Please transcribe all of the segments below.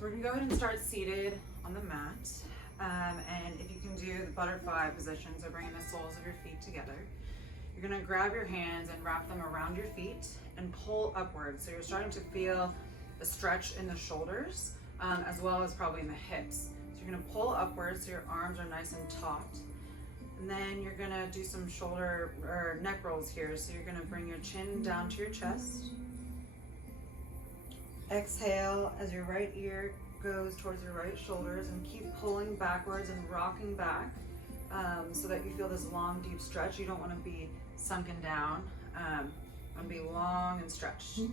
So we're gonna go ahead and start seated on the mat. And if you can do the butterfly position, so bringing the soles of your feet together, you're gonna grab your hands and wrap them around your feet and pull upwards. So you're starting to feel the stretch in the shoulders, as well as probably in the hips. So you're gonna pull upwards so your arms are nice and taut. And then you're gonna do some shoulder or neck rolls here. So you're gonna bring your chin down to your chest. Exhale as your right ear goes towards your right shoulders, and keep pulling backwards and rocking back so that you feel this long, deep stretch. You don't want to be sunken down. You want to be long and stretched. So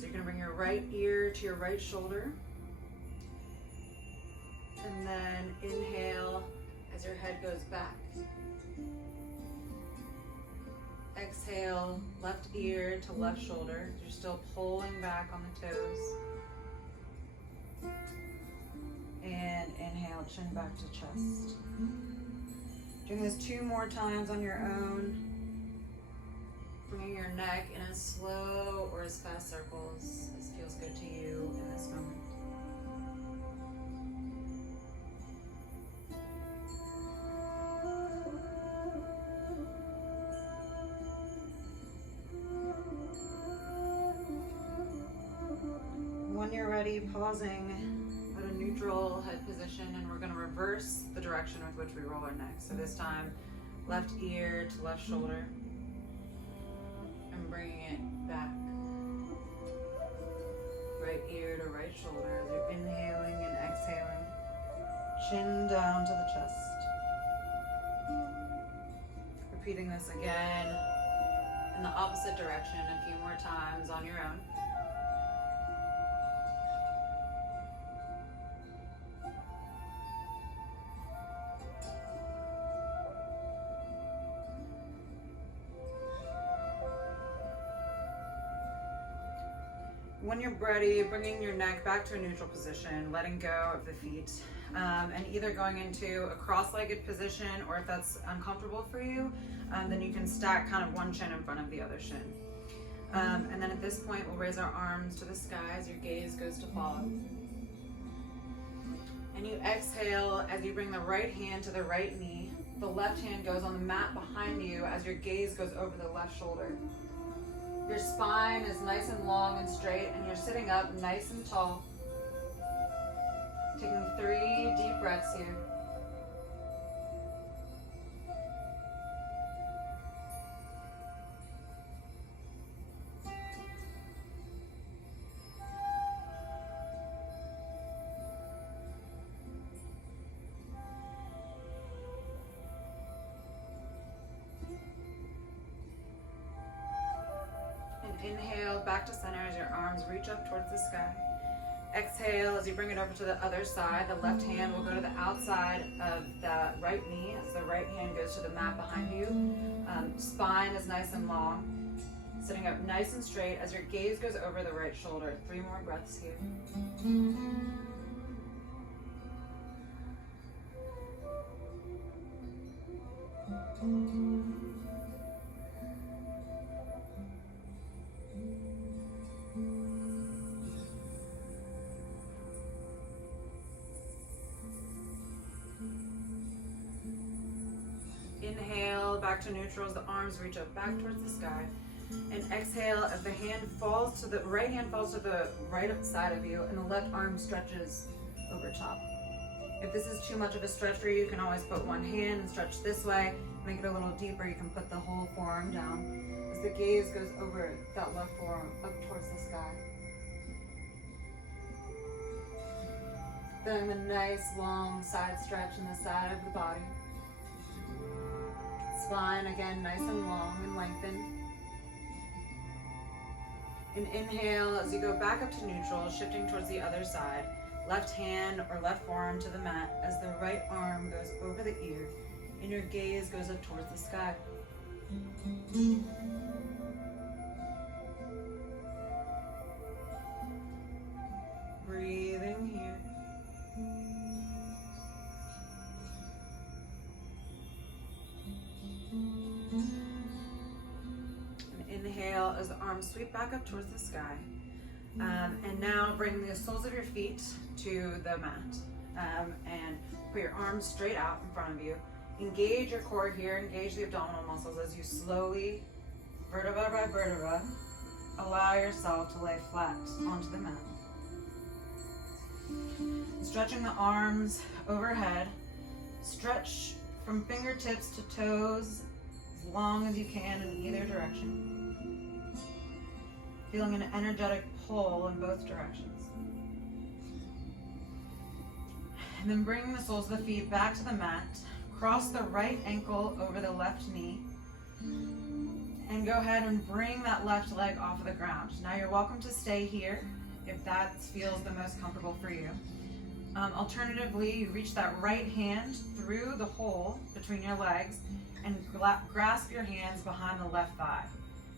you're going to bring your right ear to your right shoulder. And then inhale as your head goes back. Exhale, left ear to left shoulder. You're still pulling back on the toes. And inhale, chin back to chest. Doing this 2 more times on your own. Bringing your neck in as slow or as fast circles as feels good to you in this moment. When you're ready, pausing at a neutral head position, and we're going to reverse the direction with which we roll our neck. So this time, left ear to left shoulder, and bringing it back. Right ear to right shoulder as you're inhaling and exhaling. Chin down to the chest. Repeating this again in the opposite direction a few more times on your own. When you're ready, bringing your neck back to a neutral position, letting go of the feet, and either going into a cross-legged position, or if that's uncomfortable for you, then you can stack kind of one shin in front of the other shin. And then at this point, we'll raise our arms to the sky as your gaze goes to follow. And you exhale as you bring the right hand to the right knee. The left hand goes on the mat behind you as your gaze goes over the left shoulder. Your spine is nice and long and straight, and you're sitting up nice and tall. Taking 3 deep breaths here. Inhale back to center as your arms reach up towards the sky. Exhale as you bring it over to the other side. The left hand will go to the outside of the right knee as the right hand goes to the mat behind you. Spine is nice and long. Sitting up nice and straight as your gaze goes over the right shoulder. 3 more breaths here. Inhale, back to neutral as the arms reach up back towards the sky. And exhale as the right hand falls to the right side of you, and the left arm stretches over top. If this is too much of a stretch for you, you can always put one hand and stretch this way. Make it a little deeper, you can put the whole forearm down as the gaze goes over that left forearm up towards the sky. Then a nice long side stretch in the side of the body. Spine again nice and long and lengthened. And inhale as you go back up to neutral, shifting towards the other side. Left hand or left forearm to the mat as the right arm goes over the ear and your gaze goes up towards the sky. Breathing here. And inhale as the arms sweep back up towards the sky. And now bring the soles of your feet to the mat. And put your arms straight out in front of you. Engage your core here, engage the abdominal muscles as you slowly, vertebra by vertebra, allow yourself to lay flat onto the mat. Stretching the arms overhead. Stretch from fingertips to toes as long as you can in either direction. Feeling an energetic pull in both directions. And then bring the soles of the feet back to the mat. Cross the right ankle over the left knee. And go ahead and bring that left leg off of the ground. Now you're welcome to stay here if that feels the most comfortable for you. Alternatively, you reach that right hand through the hole between your legs and grasp your hands behind the left thigh.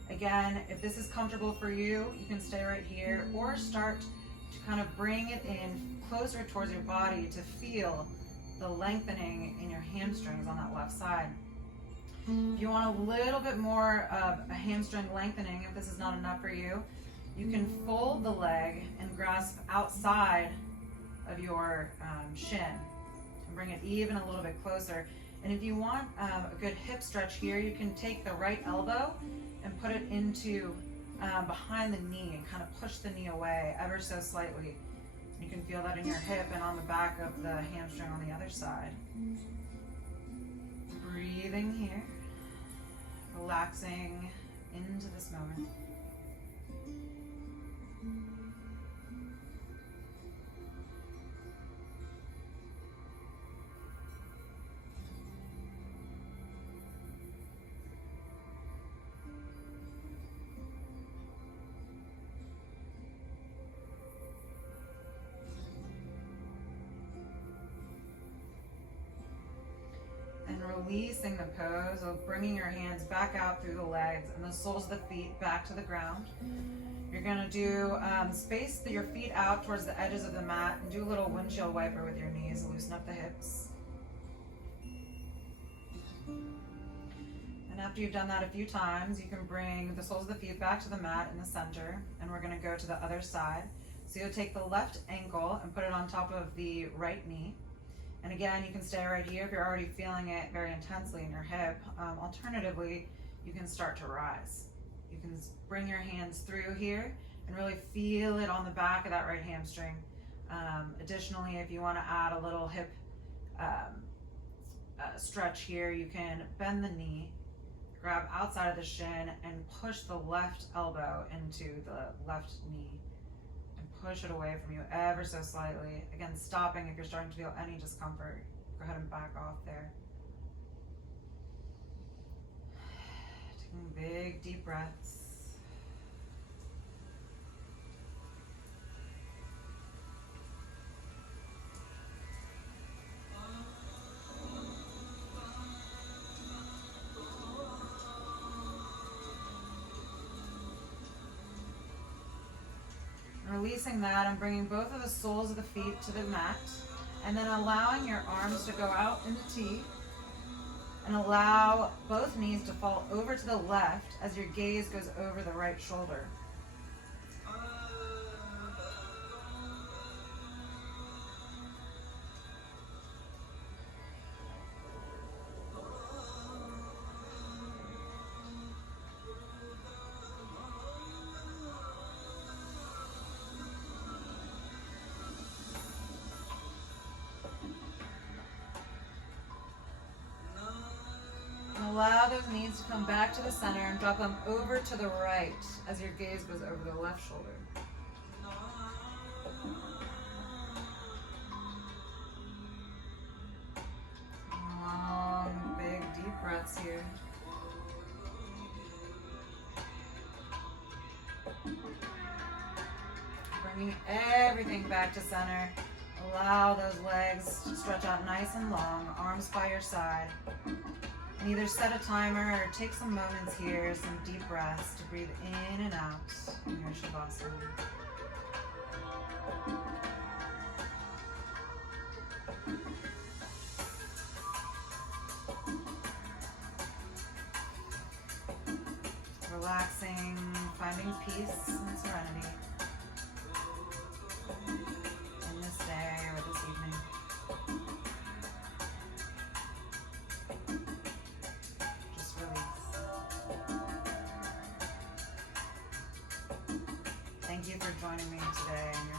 Again, if this is comfortable for you, you can stay right here or start to kind of bring it in closer towards your body to feel the lengthening in your hamstrings on that left side. If you want a little bit more of a hamstring lengthening, if this is not enough for you, you can fold the leg and grasp outside of your shin and bring it even a little bit closer. And if you want a good hip stretch here, you can take the right elbow and put it into behind the knee and kind of push the knee away ever so slightly. You can feel that in your hip and on the back of the hamstring on the other side. Breathing here, relaxing into this moment. Releasing the pose of bringing your hands back out through the legs and the soles of the feet back to the ground. You're going to do space your feet out towards the edges of the mat and do a little windshield wiper with your knees. Loosen up the hips. And after you've done that a few times, you can bring the soles of the feet back to the mat in the center, and we're going to go to the other side. So you'll take the left ankle and put it on top of the right knee. And again, you can stay right here if you're already feeling it very intensely in your hip. Alternatively, you can start to rise. You can bring your hands through here and really feel it on the back of that right hamstring. Additionally, if you want to add a little hip stretch here, you can bend the knee, grab outside of the shin, and push the left elbow into the left knee. Push it away from you ever so slightly. Again, stopping if you're starting to feel any discomfort. Go ahead and back off there. Taking big, deep breaths. Releasing that and bringing both of the soles of the feet to the mat, and then allowing your arms to go out into T, and allow both knees to fall over to the left as your gaze goes over the right shoulder. Allow those knees to come back to the center and drop them over to the right as your gaze goes over the left shoulder. Long, big, deep breaths here. Bringing everything back to center. Allow those legs to stretch out nice and long, arms by your side. And either set a timer or take some moments here, some deep breaths to breathe in and out in your Shavasana. Relaxing, finding peace and serenity. for joining me today and